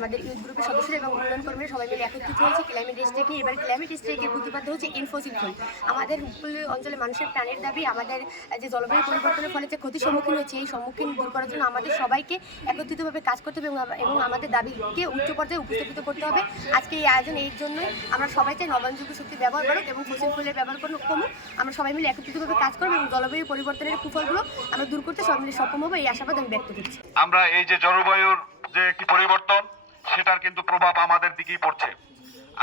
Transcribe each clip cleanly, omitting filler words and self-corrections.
আমাদের ইউথ গ্রুপের সদস্যরা এবং উন্নয়ন কর্মীরা সবাই মিলে একত্রিত হয়েছে ক্লাইমেট স্ট্রাইক নিয়ে। এবার ক্লাইমেট স্ট্রাইকের প্রতিপাদ্য হচ্ছে ইনফোসিল ফুয়েল। আমাদের উপকূলীয় অঞ্চলে মানুষের প্রাণের দাবি, আমাদের যে জলবায়ু পরিবর্তনের ফলে যে ক্ষতির সম্মুখীন হয়েছে এই সম্মুখীন দূর করার জন্য আমাদের সবাইকে একত্রিতভাবে কাজ করতে হবে এবং আমাদের দাবিকে উচ্চ পর্যায়ে উপস্থাপিত করতে হবে। আজকে এই আয়োজন এই জন্যই আমরা সবাই চাই নবায়নযোগ্য শক্তি ব্যবহার করুক এবং ফসিল ফুয়েলের ব্যবহার কমুক। আমরা সবাই মিলে একত্রিতভাবে কাজ করবো এবং জলবায়ু পরিবর্তনের কুফলগুলো আমরা দূর করতে সবাই মিলে সক্ষম হবো, এই আশাবাদ আমি ব্যক্ত করছি। আমরা এই যে জলবায়ুর যে একটি পরিবর্তন, সেটার কিন্তু প্রভাব আমাদের দিকেই পড়ছে।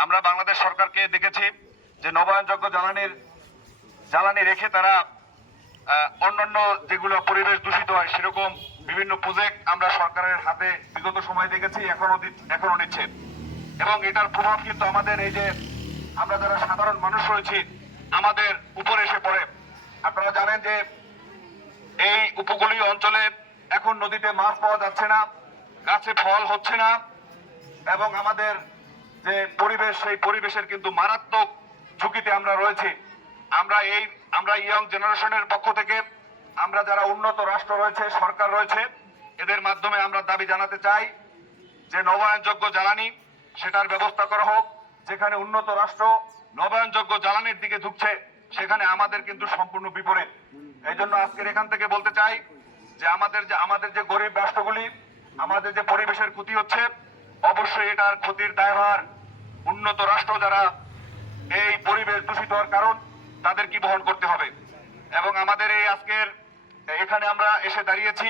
আমরা বাংলাদেশ সরকারকে দেখেছি যে নবায়নযোগ্য জ্বালানি রেখে তারা অন্যান্য যেগুলো পরিবেশ দূষিত হয় সেরকম বিভিন্ন প্রজেক্ট আমরা সরকারের হাতে বিগত সময় দেখেছি, এখনো নিচ্ছে। এবং এটার প্রভাব কিন্তু আমাদের এই যে আমরা যারা সাধারণ মানুষ রয়েছি আমাদের উপরে এসে পড়ে। আপনারা জানেন যে এই উপকূলীয় অঞ্চলে এখন নদীতে মাছ পাওয়া যাচ্ছে না, গাছে ফল হচ্ছে না, এবং আমাদের যে পরিবেশ সেই পরিবেশের কিন্তু মারাত্মক ঝুঁকিতে আমরা রয়েছি। আমরা ইয়ং জেনারেশনের পক্ষ থেকে আমরা যারা উন্নত রাষ্ট্র রয়েছে, সরকার রয়েছে, এদের মাধ্যমে আমরা দাবি জানাতে চাই যে নবায়নযোগ্য জ্বালানি সেটার ব্যবস্থা করা হোক। যেখানে উন্নত রাষ্ট্র নবায়নযোগ্য জ্বালানির দিকে ঝুঁকছে সেখানে আমাদের কিন্তু সম্পূর্ণ বিপরীত। এই জন্য আজকের এখান থেকে বলতে চাই যে আমাদের যে গরিব রাষ্ট্রগুলি, আমাদের যে পরিবেশের ক্ষতি হচ্ছে, অবশ্যই এটার ক্ষতির দায়ভার উন্নত রাষ্ট্র যারা এই পরিবেশ দূষিত হওয়ার কারণ তাদের কি বহন করতে হবে। এবং আমাদের এই আজকের এখানে আমরা এসে দাঁড়িয়েছি,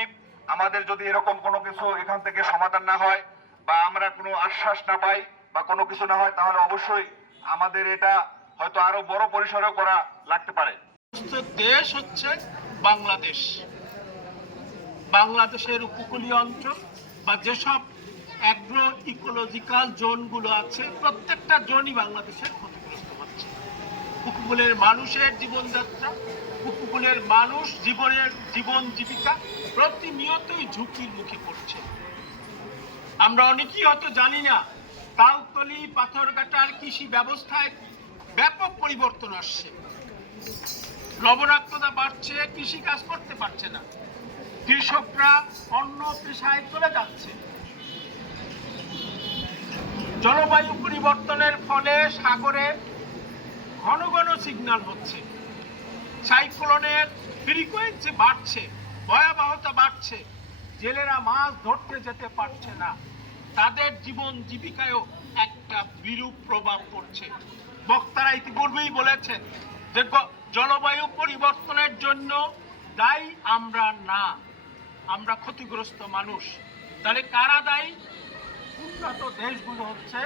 আমাদের যদি এরকম কোনো কিছু এখান থেকে সমাধান না হয় বা আমরা কোনো আশ্বাস না পাই বা কোনো কিছু না হয়, তাহলে অবশ্যই আমাদের এটা হয়তো আরো বড় পরিসরেও করা লাগতে পারে। দেশ হচ্ছে বাংলাদেশ। বাংলাদেশের উপকূলীয় অঞ্চল বা যেসব অ্যাগ্রো ইকোলজিক্যাল জোনগুলো আছে প্রত্যেকটা জোনই বাংলাদেশের ক্ষতিগ্রস্ত হচ্ছে। উপকূলের মানুষের জীবনযাত্রা, উপকূলের মানুষ জীবন জীবিকা প্রতিনিয়তই ঝুঁকির মুখে পড়ছে। আমরা অনেকেই হয়তো জানি না তালতলি পাথরঘাটার কৃষি ব্যবস্থায় ব্যাপক পরিবর্তন আসছে। লবণাক্ততা বাড়ছে, কৃষি কাজ করতে পারছে না, কৃষকরা অন্য পেশায় চলে যাচ্ছে। জলবায়ু পরিবর্তনের ফলে সাগরে ঘন ঘন সিগন্যাল হচ্ছে, সাইক্লোনের ফ্রিকোয়েন্সি বাড়ছে, ভয়াবহতা বাড়ছে, জেলেরা মাছ ধরতে যেতে পারছে না, তাদের জীবন জীবিকায়ও একটা বিরূপ প্রভাব পড়ছে। বক্তারা ইতিপূর্বেই বলেছেন যে জলবায়ু পরিবর্তনের জন্য দায়ী আমরা না, আমরা ক্ষতিগ্রস্ত মানুষ। তাহলে কারা দায়ী? উন্নত দেশগুলো হচ্ছে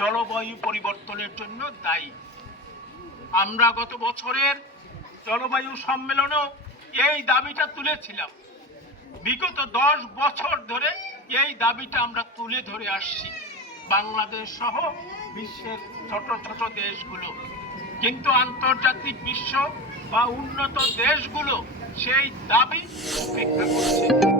জলবায়ু পরিবর্তনের জন্য দায়ী। আমরা গত বছরের জলবায়ু সম্মেলনেও এই দাবিটা তুলেছিলাম। বিগত 10 বছর ধরে এই দাবিটা আমরা তুলে ধরে আসছি, বাংলাদেশ সহ বিশ্বের ছোট ছোট দেশগুলো। কিন্তু আন্তর্জাতিক বিশ্ব বা উন্নত দেশগুলো সেই দাবি উপেক্ষা করছে।